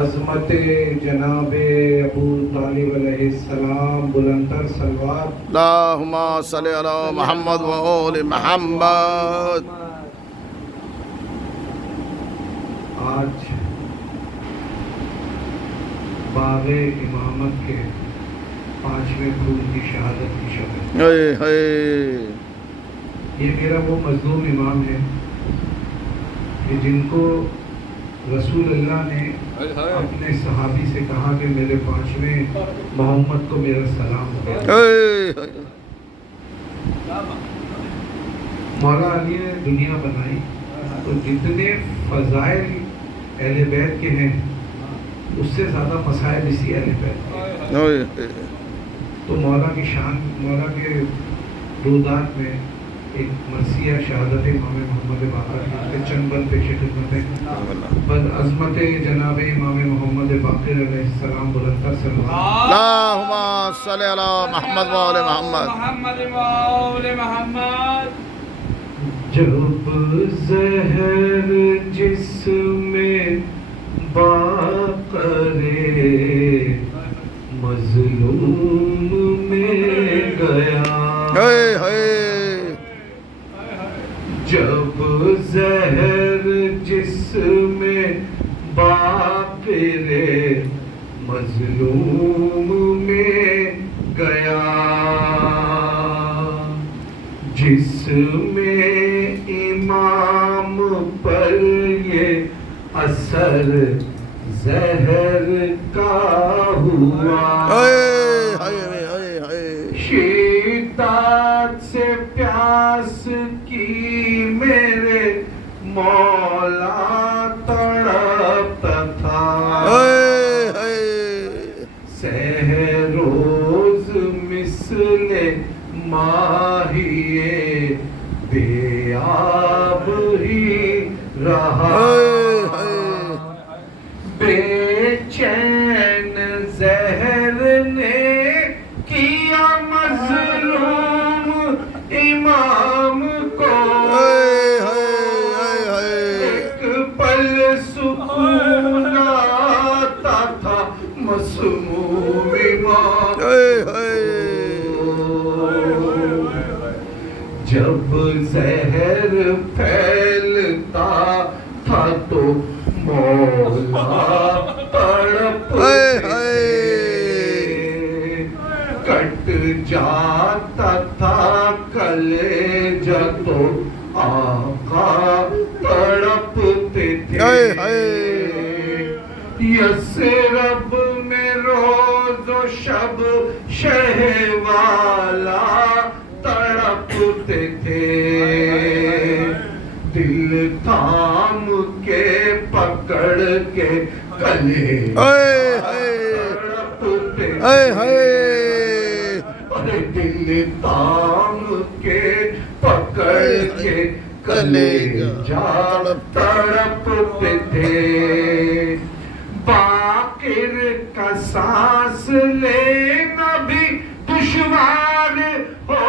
عظمت جناب ابو طالب علیہ السلام بلندر صلوات اللہم صلی علی محمد و آل محمد. آج باغ امامت کے 5ویں پھول کی شہادت کی شب ہے. یہ میرا وہ مظلوم امام ہے کہ جن کو رسول اللہ نے اپنے صحابی سے کہا کہ میرے 5ویں محمد کو میرا سلام ہو. مولا علی نے دنیا بنائی تو جتنے فضائل اہل بیت کے ہیں اس سے زیادہ مسائل اسی اہل بیت کے. تو مولا کی شان، مولا کے رودات میں ایک مرثیہ شہادت امام محمد باقر کے چند بند پیش خدمت ہے. بس عظمت جناب امام محمد باقر علیہ السلام بلندر صلوات. اللہم صلی علی محمد و آل محمد. جب زہر جسم باقر مظلوم میں گیا، جب زہر جسم باقر مظلوم میں گیا، جس میں امام پر یہ اثر زہر کا ہوا، شدت سے پیاس کی میرے مولا تڑپتا تھا، سہروز مثل ماہیے بے آب ہی رہا، بے چین زہر نے کیا مظلوم امام کو، ایک پل سکون آتا تھا مسموم امام. جب زہر پھیلتا تھا تو مولا تڑپتے تھے، کٹ جاتا تھا کلیجہ تو آقا تڑپتے تھے، یثرب میں روز و شب شہ والا تڑپتے تھے، دل تھام کے پکڑ کے کلے تڑپتے تھے، دل تھام کے پکڑ کے کلے تڑپتے تھے، باقر کا سانس لینا بھی دشوار ہو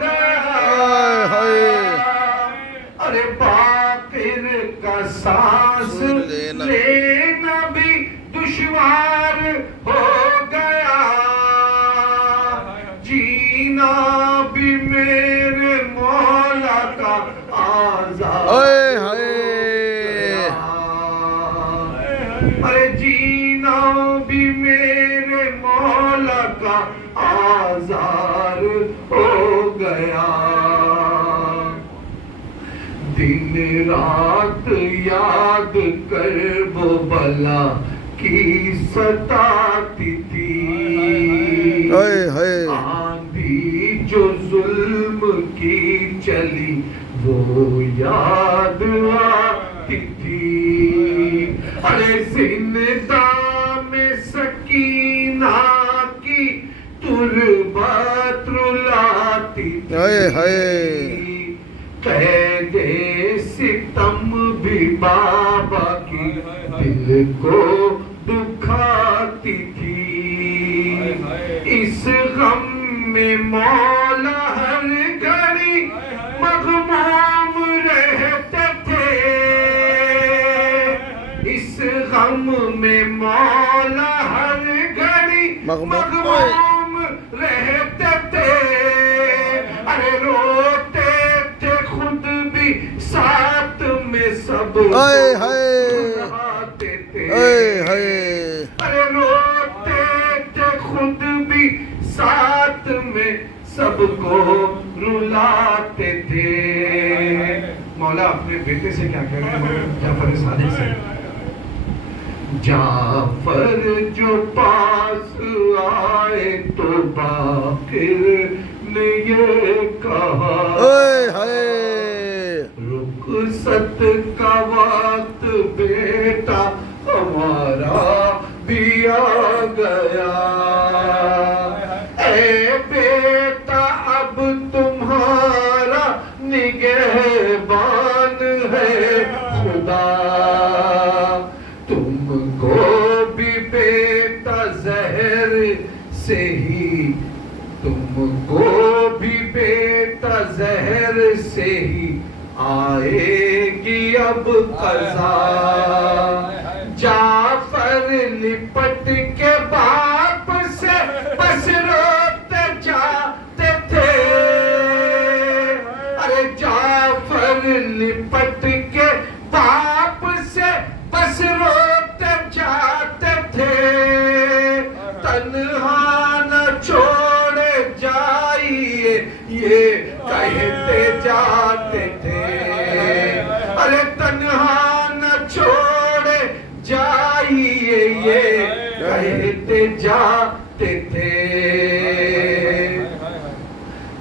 گیا، ارے باقر کا سانس لینا بھی دشوار ہو گیا، جینا بھی میرے مولا کا آزاد، ارے جینا بھی میرے مولا کا آزار ہو گیا، دن رات یاد کر وہ بلا کی ستاتی تھی، آندھی جو ظلم کی چلی وہ یاد آتی تھی، ارے زندہ میں سکینہ کی تربت رلاتی تھی، قید ستم بھی بابا کی دل کو دکھاتی تھی، اس غم میں مولا ہر گھڑی مغموم رہتے تھے، اس غم میں مولا ہر گھڑی مغموم رہتے تھے ارے روتے تھے خود بھی ساتھ میں سب رلاتے تھے ارے روتے تھے خود بھی ساتھ میں سب کو رلاتے تھے مولا اپنے بیٹے سے کیا کہہ رہے ہیں جعفر صادق سے جعفر جو پاس آئے تو باقر نے یہ کہا رخصت کا وقت بیٹا ہمارا بھی آ گیا اے بیٹا اب تمہارا نگہبان ہے خدا تم کو بھی بیٹا زہر سے ہی تم کو بھی بیٹا زہر سے ہی آئے گی اب قضا جعفر لپٹ کے باپ سے بس روتے جاتے تھے ارے جعفر لپٹ کے باپ سے بس روتے جاتے تھے تنہا نہ چھوڑے جائیے یہ کہتے جاتے تھے ارے تنہا نہ چھوڑے جائیے یہ کہتے جاتے تھے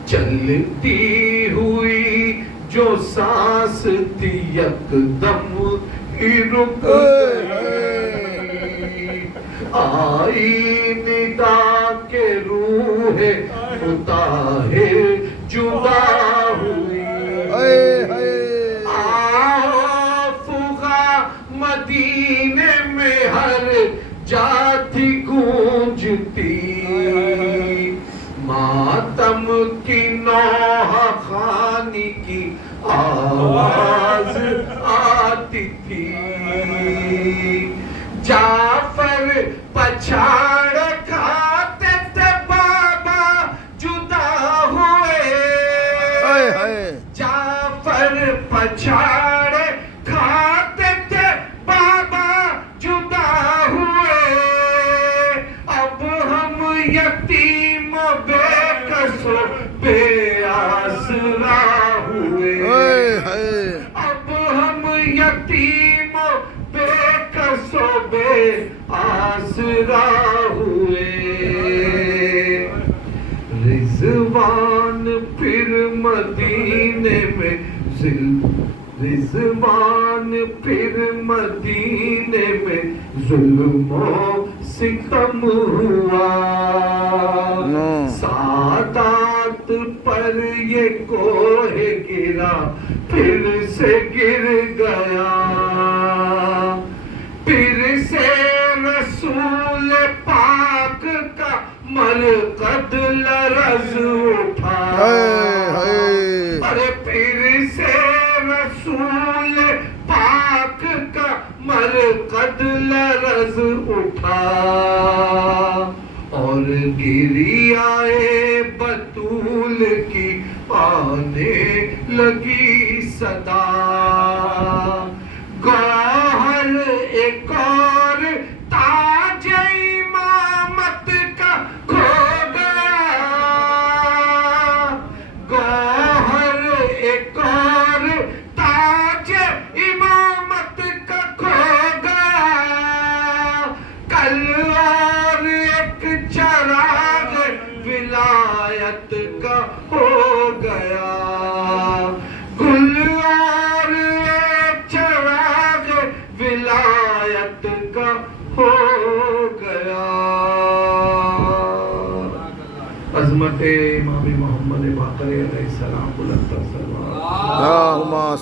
چلتی ہوئی جو سانس تھی یکدم ہی رک گئی آئی ندا کے روح مطہر جدا ہوئی مدینے میں ہر جا تھی گونجتی ماتم کی نوح خانی کی آواز آتی تھی جعفر پچھاڑ کھاتے تھے بابا جدا ہوئے جعفر پچھاڑ کھاتے تھے بابا جدا ہوئے اب ہم یتیم بے کس و بے آسرا ہوئے اب ہم یتیم بے کس و بے آسرا ہوئے رضوان پھر مدینے میں رضوان پھر مدینے میں ظلم و ستم ہوا سادات پر یہ کوہ گرا پھر سے گر گیا پھر سے رسول پاک کا مرقد لرز اٹھا ارے پھر سے رسول پاک کا مرقد لرز اٹھا اور گری آئے بطول کی آنے لگی صدا گوہر ایک اور تاج امامت کا کھو گیا گوہر ایک اور تاج امامت کا کھو گیا کل اور ایک چراغ ولایت کا ہو گیا گل اور ایک چراغ ولایت کا ہو گیا عظمت امام محمد باقر علیہ السلام بلند تر سلوات